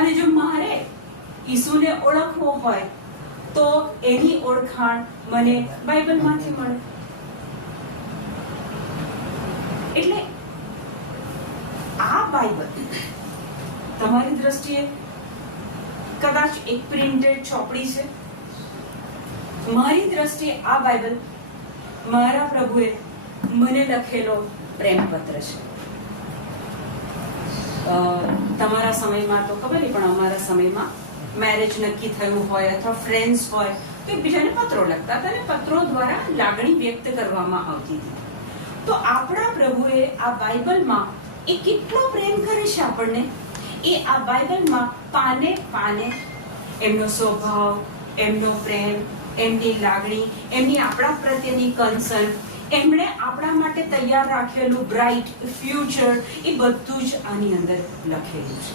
અને જો મારે ઈસુને ઓળખવો હોય તો એની ઓળખાણ મને બાઇબલમાંથી મળે. એટલે આ બાઇબલ તમારી દ્રષ્ટિએ કદાચ એક પ્રિન્ટેડ ચોપડી છે. મારી દ્રષ્ટિએ આ બાઇબલ મારા પ્રભુએ મને લખેલો પ્રેમપત્ર છે. તમારા સમયમાં તો ખબર નહીં, પણ અમારા સમયમાં મેરેજ નક્કી થયું હોય અથવા ફ્રેન્ડ્સ હોય તો એકબીજાને પત્રો લખતા હતા અને પત્રો દ્વારા લાગણી વ્યક્ત કરવામાં આવતી હતી. તો આપણા પ્રભુએ આ બાઇબલમાં એ કેટલો પ્રેમ કરે છે આપણને. એ આ બાઇબલમાં પાને પાને એમનો સ્વભાવ, એમનો પ્રેમ, એમની લાગણી, એમની આપણા પ્રત્યેની કન્સર્ન, એમણે આપણા માટે તૈયાર રાખેલું બ્રાઇટ ફ્યુચર, એ બધું જ આની અંદર લખેલું છે.